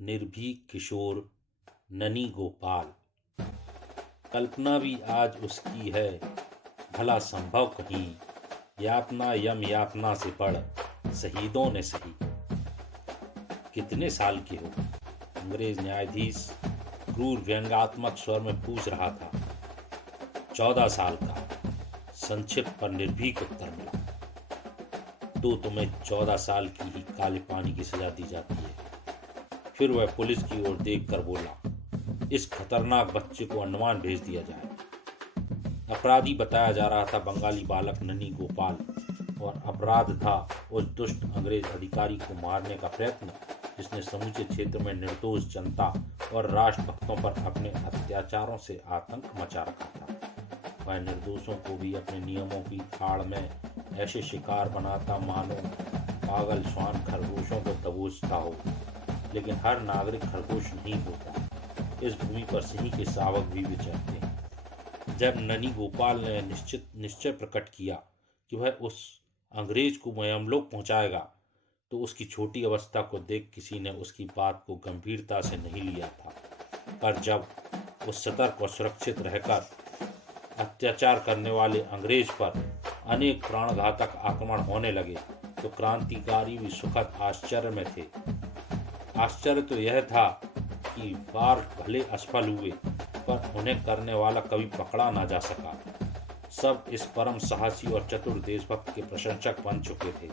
निर्भीक किशोर ननी गोपाल। कल्पना भी आज उसकी है, भला संभव कहीं, यातना यम यातना से पढ़ शहीदों ने सही। कितने साल के हो? अंग्रेज न्यायाधीश क्रूर व्यंग्यात्मक स्वर में पूछ रहा था। 14 साल का, संक्षिप्त पर निर्भीक उत्तर मिला। तो तुम्हें 14 साल की ही काले पानी की सजा दी जाती है। फिर वह पुलिस की ओर देखकर बोला, इस खतरनाक बच्चे को अंडमान भेज दिया जाए। अपराधी बताया जा रहा था बंगाली बालक ननी गोपाल, और अपराध था उस दुष्ट अंग्रेज अधिकारी को मारने का प्रयत्न जिसने समूचे क्षेत्र में निर्दोष जनता और राष्ट्रभक्तों पर अपने अत्याचारों से आतंक मचा रखा था। वह निर्दोषों को भी अपने नियमों की आड़ में ऐसे शिकार बनाता मानो पागल श्वान खरगोशों को दबोचता हो। लेकिन हर नागरिक खरगोश नहीं होता। इस भूमि पर सिंह के शावक भी विचरते हैं। जब ननी गोपाल ने निश्चय प्रकट किया कि वह उस अंग्रेज को यमलोक पहुंचाएगा, तो उसकी छोटी अवस्था को देख किसी ने उसकी बात को गंभीरता से नहीं लिया था। पर जब उस सतर्क और सुरक्षित रहकर अत्याचार करने वाले अंग्रेज पर अनेक प्राणघातक आक्रमण होने लगे, तो क्रांतिकारी भी सुखद आश्चर्य में थे। आश्चर्य तो यह था कि वार भले असफल हुए, पर उन्हें करने वाला कभी पकड़ा ना जा सका। सब इस परम साहसी और चतुर देशभक्त के प्रशंसक बन चुके थे।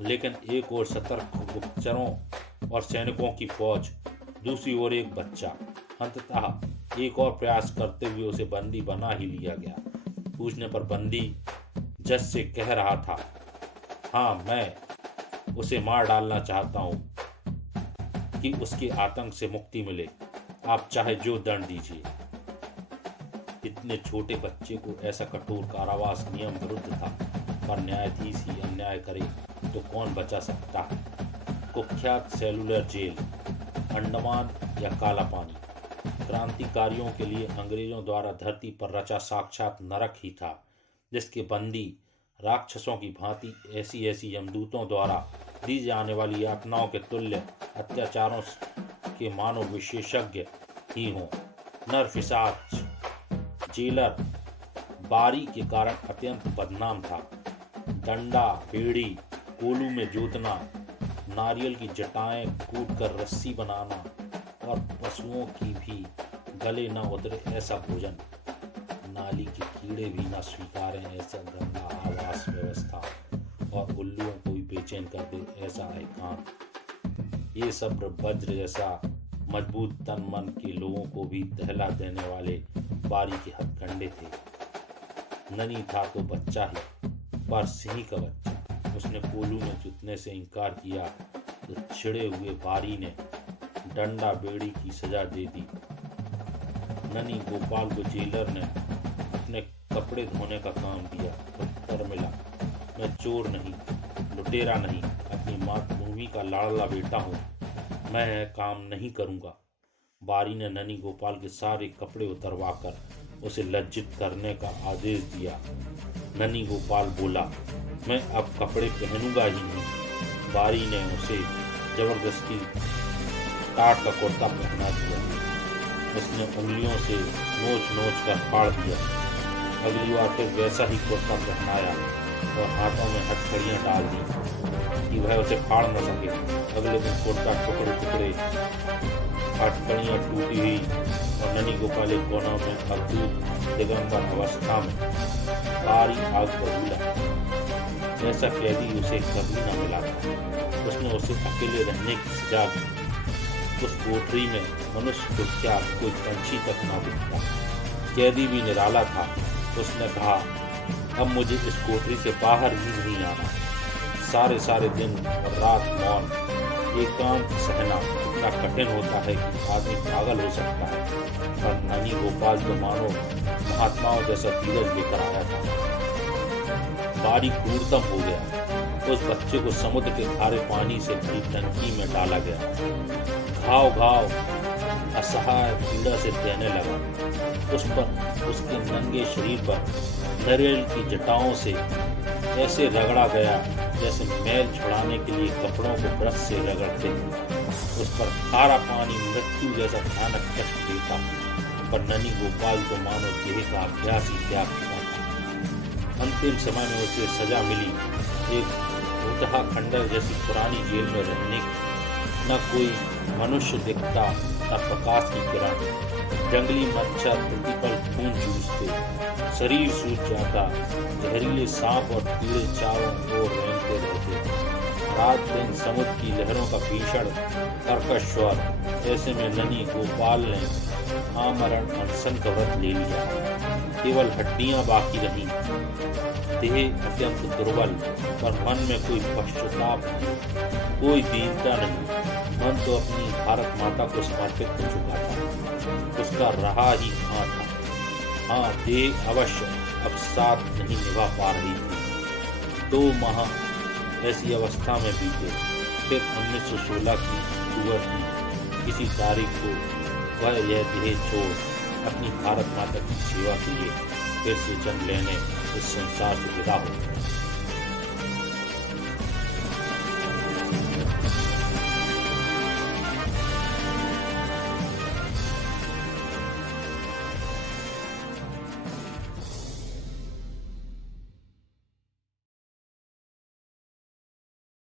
लेकिन एक ओर सतर्क गुप्तचरों और सैनिकों की फौज, दूसरी ओर एक बच्चा। अंततः एक और प्रयास करते हुए उसे बंदी बना ही लिया गया। पूछने पर बंदी जज से कह रहा था, हाँ, मैं उसे मार डालना चाहता हूँ कि उसके आतंक से मुक्ति मिले। आप चाहे जो दंड दीजिए। इतने छोटे बच्चे को ऐसा कठोर कारावास नियम विरुद्ध था, पर न्यायाधीश ही अन्याय करे तो कौन बचा सकता है। कुख्यात सेलुलर जेल, अंडमान या काला पानी, क्रांतिकारियों के लिए अंग्रेजों द्वारा धरती पर रचा साक्षात नरक ही था, जिसके बंदी राक्षसों की भांति ऐसी ऐसी यमदूतों द्वारा दी जाने वाली यातनाओं के तुल्य अत्याचारों के मानव विशेषज्ञ ही हों। नरपिशाच जेलर बारी के कारण अत्यंत बदनाम था। डंडा, बेड़ी, कोलू में जोतना, नारियल की जटाएं कूट कर रस्सी बनाना और पशुओं की भी गले न उतरे ऐसा भोजन, नाली के कीड़े भी न स्वीकारें ऐसा गंदा आवास व्यवस्था, और उल्लुओं को भी बेचैन कर दे ऐसा एकांत। ये सब वज्र जैसा मजबूत तन मन के लोगों को भी दहला देने वाले बारी के हथकंडे थे। ननी था तो बच्चा ही, पर सिंह का बच्चा। उसने कोलू में जुतने से इनकार किया तो छिड़े हुए बारी ने डंडा बेड़ी की सजा दे दी। ननी गोपाल को जेलर ने अपने कपड़े धोने का काम दिया। उत्तर मिला, मैं चोर नहीं, लुटेरा नहीं, अपनी मातृभूमि का लाडला बेटा हूँ। मैं यह काम नहीं करूँगा। बारी ने ननी गोपाल के सारे कपड़े उतरवाकर उसे लज्जित करने का आदेश दिया। ननी गोपाल बोला, मैं अब कपड़े पहनूंगा ही नहीं। बारी ने उसे जबरदस्ती टाट का कुर्ता पहना दिया। उसने उंगलियों से नोच नोच कर फाड़ दिया। अगली बार फिर वैसा ही कुर्ता पहनाया और हाथों में हथकड़ियाँ डाल दी कि वह उसे फाड़ न सके। अगले दिन कुर्ता टुकड़े टुकड़े, हथकड़ियाँ टूटी हुई और ननी गोपाल एक कोना में अद्भुत दिगंबर अवस्था में बारी आग बबूला। ऐसा कैदी उसे कभी न मिला था। उसने उसे अकेले रहने की सजा दी। उस कोठरी में मनुष्य को क्या कोई पंछी तक न दिखता। कैदी भी निराला था। उसने कहा, अब मुझे इस कोठरी से बाहर ही नहीं आना। सारे दिन और रात मौन एकांत सहना इतना कठिन होता है कि आदमी पागल हो सकता है। पर ननी गोपाल तो मानो महात्माओं जैसा धीरज लेकर आया था। बारी क्रूरतम हो गया। उस बच्चे को समुद्र के खारे पानी से भरी टंकी में डाला गया। घाव घाव असहाय पीड़ा से देने लगा। उस पर उसके नंगे शरीर पर नारियल की जटाओं से ऐसे रगड़ा गया जैसे मैल छुड़ाने के लिए कपड़ों को ब्रश से रगड़ते हैं। उस पर खारा पानी मृत्यु जैसा भयानक कष्ट देता, पर ननी गोपाल तो मानो देह का अभ्यास ही त्याग चुका था। अंतिम समय में उसे सजा मिली, एक भूतहा खंडर जैसी पुरानी जेल में रहने की। न कोई मनुष्य दिखता, न प्रकाश की किरण, जंगली मच्छर प्रतिपल खून चूसते, शरीर सूज जाता, जहरीले सांप और कीड़े चारों ओर रेंगते रहते, रात दिन समुद्र की लहरों का भीषण कर्कश स्वर। ऐसे में ननी गोपाल ने आमरण अनशन का व्रत ले लिया। केवल हड्डियां बाकी रही, देह अत्यंत दुर्बल, पर मन में कोई पश्चाताप नहीं, कोई दीनता नहीं। मन तो अपनी भारत माता को समर्पित हो चुका था, उसका रहा ही कहाँ था। हाँ, देह अवश्य अब साथ नहीं निभा पा रही थी। 2 माह ऐसी अवस्था में बीते, फिर 1916 की अक्टूबर की किसी तारीख को वह यह देह छोड़ अपनी भारत माता की सेवा के लिए फिर से जन्म लेने इस संसार से विदा हो गया।